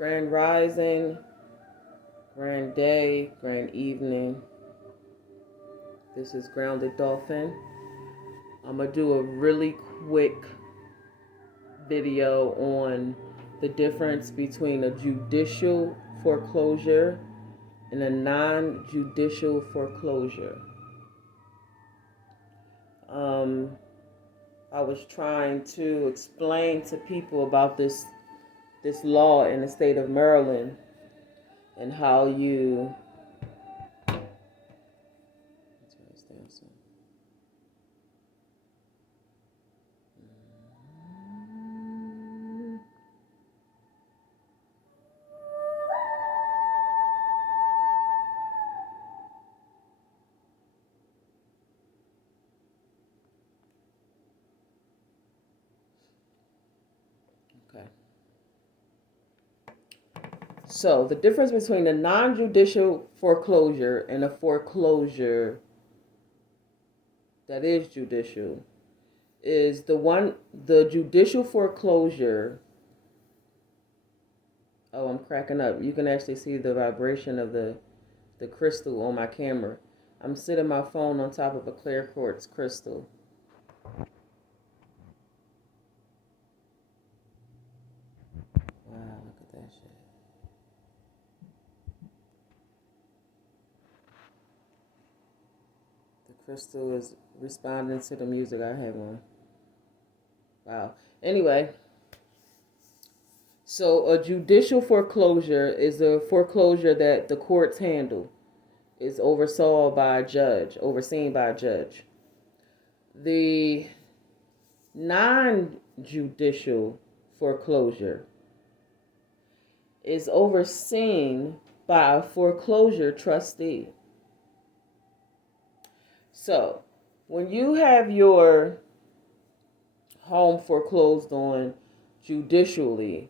Grand rising, grand day, grand evening. This is Grounded Dolphin. I'm going to do a really quick video on the difference between a judicial foreclosure and a non-judicial foreclosure. I was trying to explain to people about this law in the state of Maryland and how you okay. So the difference between a non-judicial foreclosure and a foreclosure that is judicial is the judicial foreclosure. Oh, I'm cracking up. You can actually see the vibration of the crystal on my camera. I'm sitting my phone on top of a clear quartz crystal. Wow, look at that shit. The crystal is responding to the music I have on. Wow. Anyway, so a judicial foreclosure is a foreclosure that the courts handle. It's overseen by a judge. The non-judicial foreclosure is overseen by a foreclosure trustee. So, when you have your home foreclosed on judicially,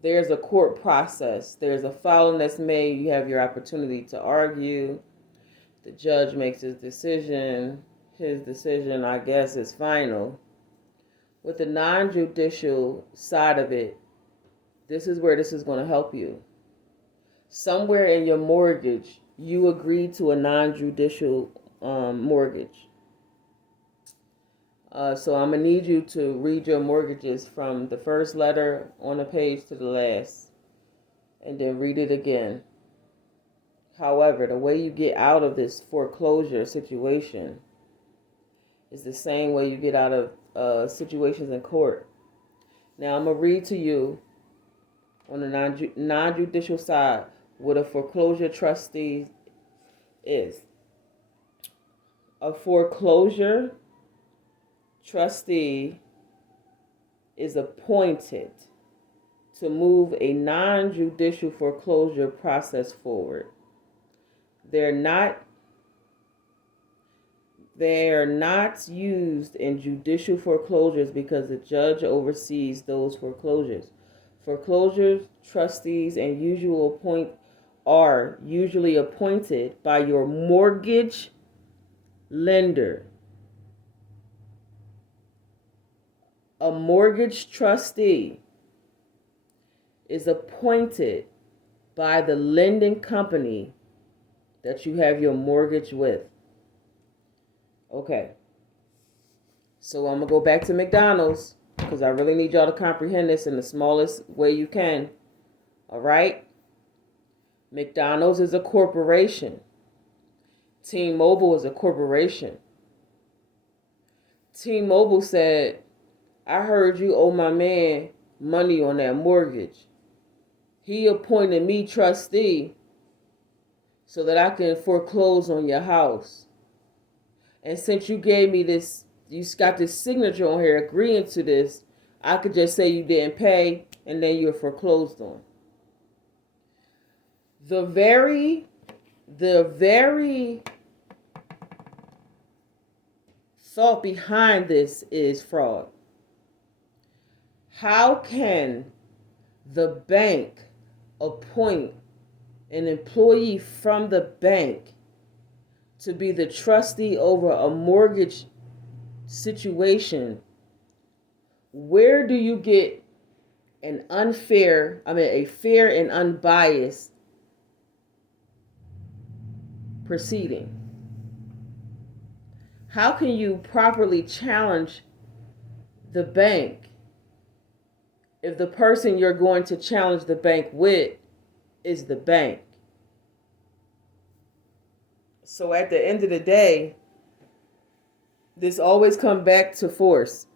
there's a court process. There's a filing that's made. You have your opportunity to argue. The judge makes his decision. His decision, I guess, is final. With the non-judicial side of it, this is where this is going to help you. Somewhere in your mortgage, you agreed to a non-judicial mortgage. So I'm going to need you to read your mortgages from the first letter on the page to the last, and then read it again. However, the way you get out of this foreclosure situation is the same way you get out of situations in court. Now, I'm going to read to you on the non-judicial side what a foreclosure trustee is. A foreclosure trustee is appointed to move a non-judicial foreclosure process forward. They're not used in judicial foreclosures because the judge oversees those foreclosures. Foreclosure trustees are usually appointed by your mortgage lender. A mortgage trustee is appointed by the lending company that you have your mortgage with. Okay. So I'm going to go back to McDonald's because I really need y'all to comprehend this in the smallest way you can. All right? McDonald's is a corporation. T-Mobile is a corporation. T-Mobile said, I heard you owe my man money on that mortgage. He appointed me trustee so that I can foreclose on your house. And since you gave me this, you got this signature on here agreeing to this, I could just say you didn't pay and then you're foreclosed on. The very thought behind this is fraud. How can the bank appoint an employee from the bank to be the trustee over a mortgage situation? Where do you get a fair and unbiased proceeding. How can you properly challenge the bank if the person you're going to challenge the bank with is the bank? So at the end of the day, this always comes back to force.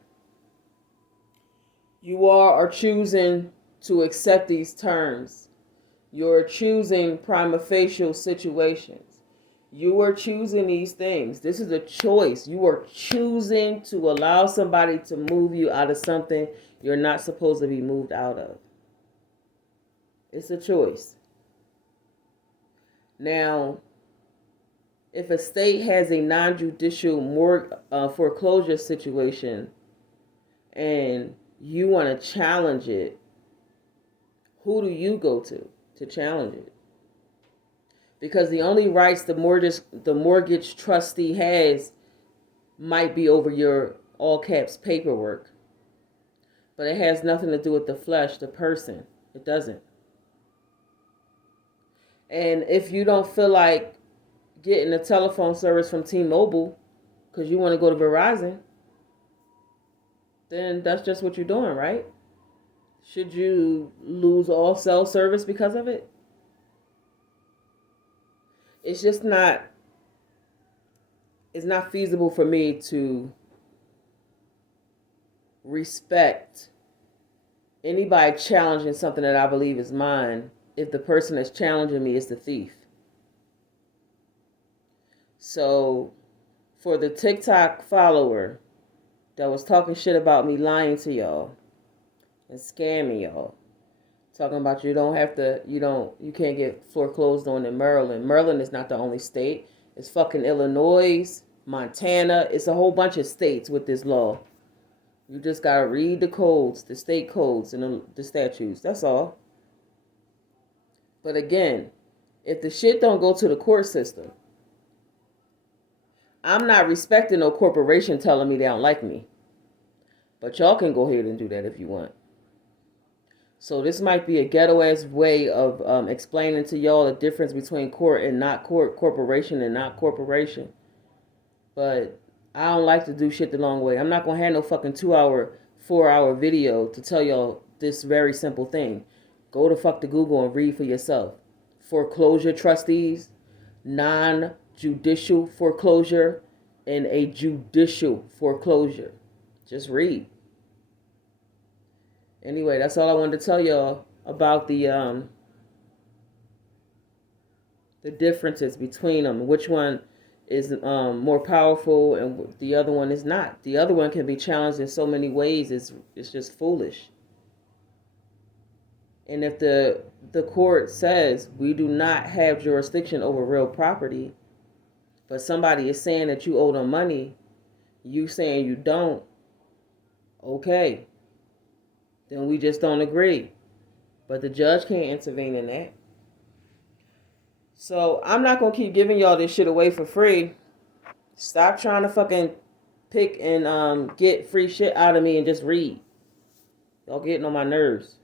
You all are choosing to accept these terms. You're choosing prima facie situations. You are choosing these things. This is a choice. You are choosing to allow somebody to move you out of something you're not supposed to be moved out of. It's a choice. Now, if a state has a non-judicial foreclosure situation and you want to challenge it, who do you go to challenge it? Because the only rights the mortgage trustee has might be over your all caps paperwork. But it has nothing to do with the flesh, the person. It doesn't. And if you don't feel like getting a telephone service from T-Mobile because you want to go to Verizon, then that's just what you're doing, right? Should you lose all cell service because of it? It's just not, it's not feasible for me to respect anybody challenging something that I believe is mine if the person that's challenging me is the thief. So for the TikTok follower that was talking shit about me lying to y'all and scamming y'all, talking about you can't get foreclosed on in Maryland. Maryland is not the only state. It's fucking Illinois, Montana. It's a whole bunch of states with this law. You just gotta read the codes, the state codes, and the statutes. That's all. But again, if the shit don't go to the court system, I'm not respecting no corporation telling me they don't like me. But y'all can go ahead and do that if you want. So this might be a ghetto-ass way of explaining to y'all the difference between court and not court, corporation and not corporation. But I don't like to do shit the long way. I'm not going to have no fucking 2-hour, 4-hour video to tell y'all this very simple thing. Go to fuck to Google and read for yourself. Foreclosure trustees, non-judicial foreclosure, and a judicial foreclosure. Just read. Anyway, that's all I wanted to tell y'all about the differences between them. Which one is more powerful and the other one is not. The other one can be challenged in so many ways. It's just foolish. And if the court says we do not have jurisdiction over real property, but somebody is saying that you owe them money, you saying you don't, okay. Then we just don't agree. But the judge can't intervene in that. So I'm not going to keep giving y'all this shit away for free. Stop trying to fucking pick and get free shit out of me and just read. Y'all getting on my nerves.